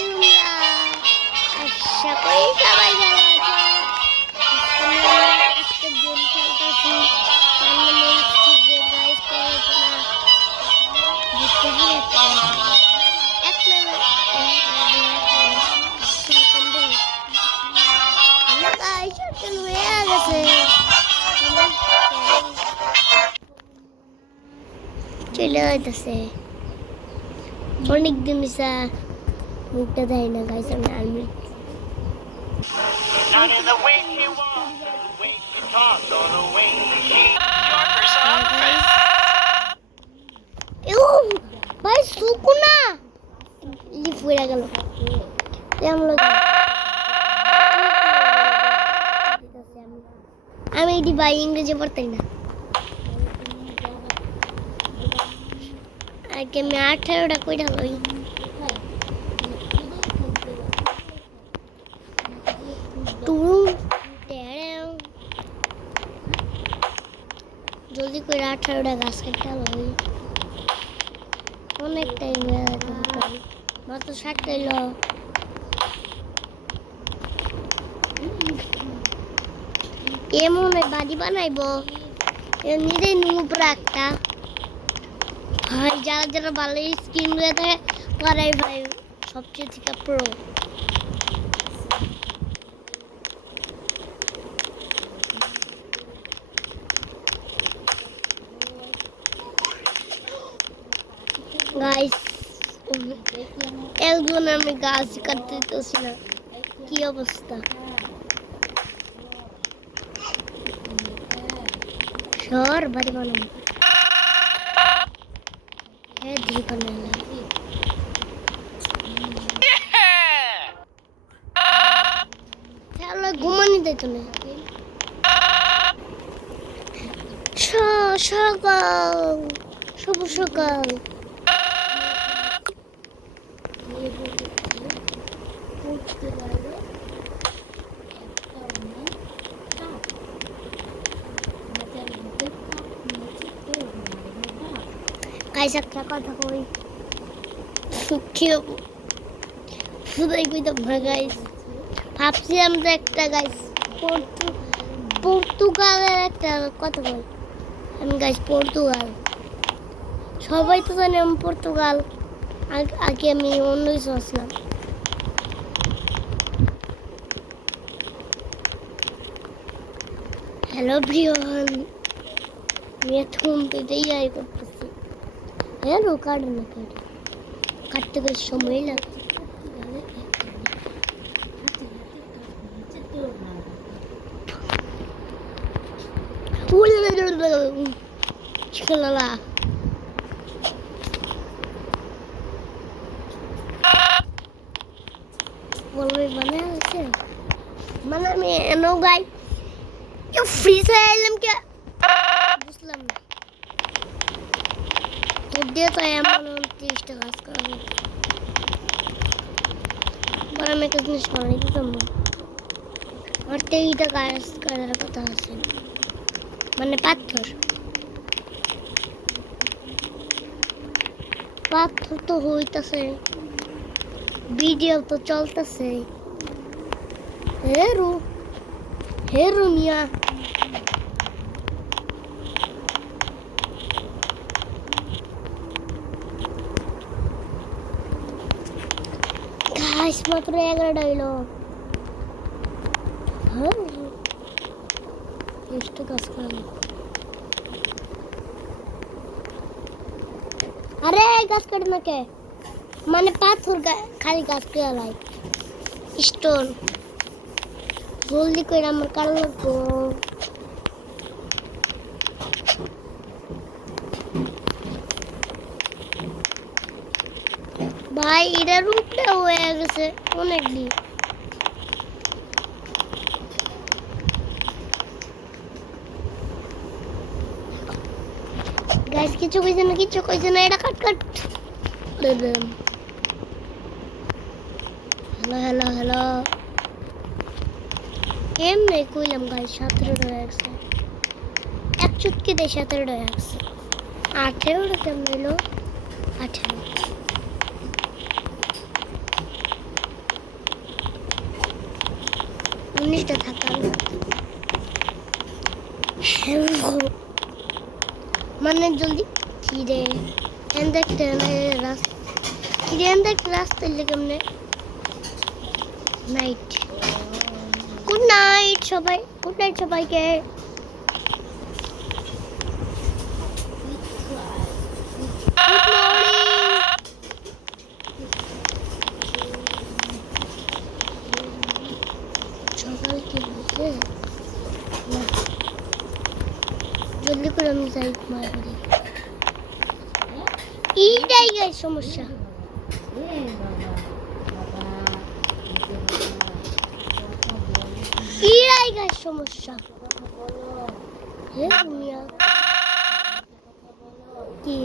তোমরা? আশা করি সবাই ভালো আছো। আজকে আমি একটা গেম খেলতেছি। তার নাম হচ্ছে যে গাইস পড়াইতো না দেখতে হবে এক নামে সেকেন্ডে হ্যালো গাইস সেকেন্ড হয়ে গেছে চলে যাইতেছে অনেক দিন মিশা মুখটা দেয় না গাইস আমি আলমি Not in the way she walks, or the way she talks, or the way she yorkers on the face. এও ভাই সুকুনা লিফ হয়ে গেল কেমন লাগে আমি এটি ভাই ইংরেজি পড়তাই না আগে আমি 18টা কইরা লই তুম তেড়েও জলদি করে 18টা গাছ কাটা লই অনেক টাইম হয়ে গেছে মাত্র 60 এলো এমন বাড়ি বানাইবো নিজেই নুপুরা একটা ভাই যারা যারা ভালো স্ক্রিন রয়ে থাকে তারাই ভাই সবচেয়ে থেকে প্রো গাইস একজন আমি গাছ কাটতে দিতেছি না কি অবস্থা শহর বাড়ি বানাবো হ্যাঁ ধীরে বানালাম তাহলে ঘুমানি দিত না সকাল শুভ সকাল গাইস একটা কথা কই সুখিও শুধুই কইতাম না গাইস ভাবছিলাম যে একটা গাইস পর্তুগালের একটা কথা কই আমি গাইস পর্তুগাল সবাই তো জানে আমি পর্তুগাল আগে আমি অন্য কিছু আসলাম হ্যালো ব্রিয়ন मैं तुम पे दे आई करते यार वो काट ना काटते के समय ना चला बोलवे बना ऐसे मना में नो गाय ये फ्री से आइलम क्या বুঝলাম না তোর দিয়ে তো এমন 30টা কাজ করা হবে আমি একটা জিনিস বানাই দিতাম না আমার 23টা কাজ করার কথা আছে মানে পাথর তো হইতাছে ভিডিও তো চলতেছে হেরু মিয়া গাইস মাত্র 11টা হইলো ಎಷ್ಟು কাজ করলাম আরে গাছ কাট না কে মানে পাথর খালি গাছ করে লাই স্টোন জলদি করে আমার কাল লাগবো ভাই এটা রূপটা হয়ে গেছে অনেক দিন গাইস কিছু কইছে না এটা কাট হ্যালো কেমনে কইলাম গাইস 17টা হয়ে গেছে এক চুটকিতে 17টা হয়ে গেছে 18টা কেমন হলো 18 জিনিসটা থাকার মানে জলদি কিরে এন দেখতে রাস্তা কিরে এন দেখতে রাস্তা এলে কেমনে নাইট গুড নাইট সবাইকে সকাল কি হচ্ছে না জলদি করে আমি যাই ঘুমাই পড়ি এইটাই গাই সমস্যা এইটাই গাই সমস্যা হে দুনিয়া কি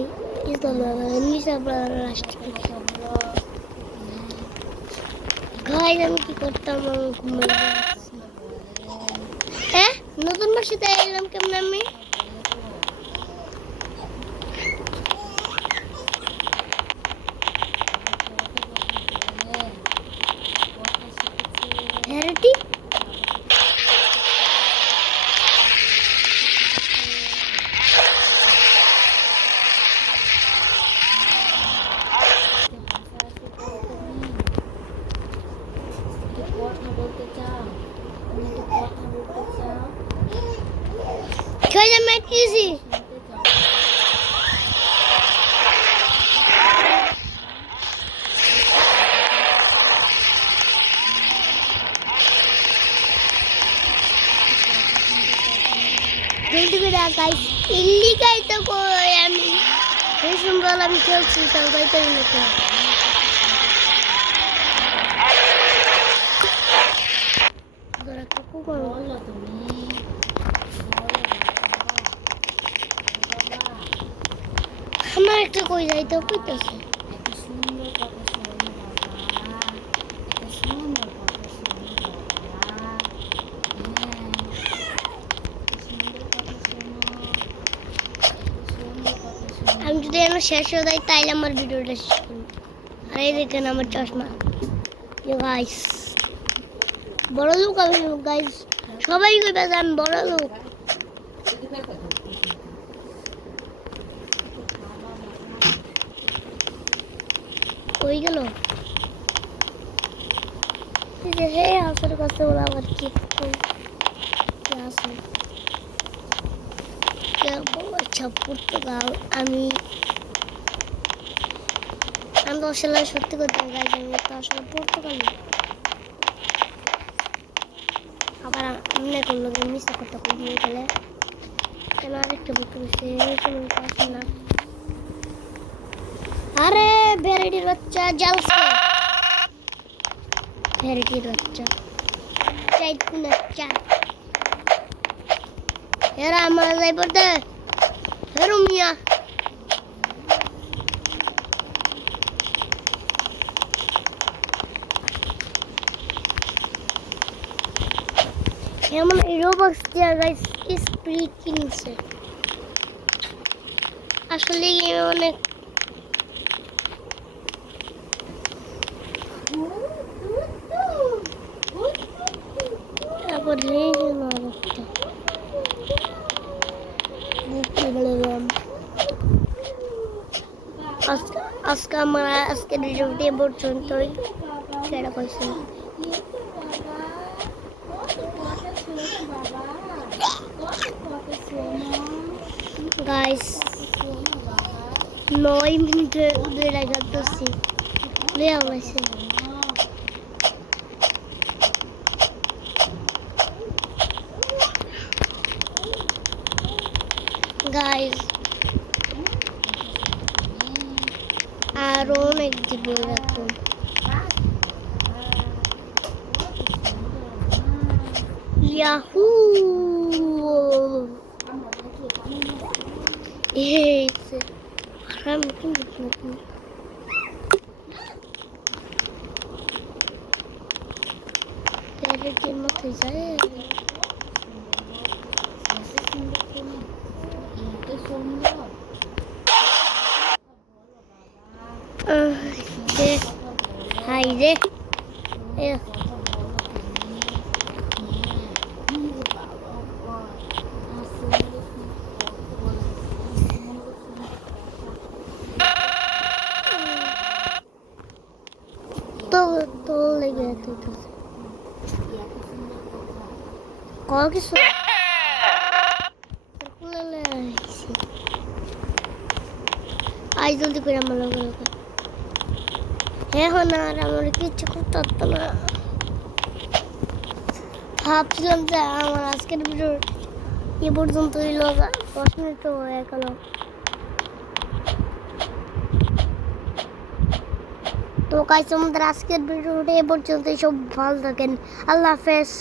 রাষ্ট্রপতি গাইজ আমি কি করতাম আমি ঘুমাই হ্যাঁ নতুন মাসে তাই এলাম কেমন আমি হ্যারেটি খেয়ে মেটকেছি জলদি করে গাইস ইল্লিগাই তো কই আমি এই সুন্দর আমি খেলছি তাও গাইতেই না তো ধরা কুকু করো আমার একটা কই যাইতে কইতাছে আমি যদি এখন শেষ হয়ে যাই তাইলে আমার ভিডিওটা শেষ করবো আর এই দেখেন আমার চশমা গাইস বড় লোক আমি গাইস সবাই কইবে যে আমি বড় লোক কই গেল হে আসর কাছে ওরা আবার কি আছে আচ্ছা পর্তুগাল আমি তো আসলে সত্যি কথা গাইজ আমি তো আসলে পর্তুগাল আবার এমনি করলো মিশা কথা কই দিয়ে গেলে কেন আরেকটা বুঝতে পারছি না আরে ভ্যারাইটির বাচ্চা জালসে ভ্যারাইটির বাচ্চা চাইতুন বাচ্চা এরা আমার যাই পড়তে হেরু মিয়া এমন রোবক্স দিয়া গাইস স্পিরিট কিনছে আসলে অনেক তারপর আজকে আমার আজকের ভিডিওটি পর্যন্তই সেটা কইছি গাইস 9 মিনিটে উদয় লাগাতেছি লেয়া হয়েছে গাইস আর অনেক দিব এরকম ইয়াহু এইছে হারাম কিন্তু তেরে কি মতে যায় হাই রে লেগে এত কল কিছু আই জলদি করে আমার লগে লগে এখন আর আমার কিচ্ছু করতে পারতো না ভাবছিলাম যে আমার আজকের ভিডিও এ পর্যন্ত হইল 10 মিনিট তো এখনো তো গাইস আমাদের আজকের ভিডিওটা এ পর্যন্তই সব ভালো থাকেন আল্লাহ হাফেজ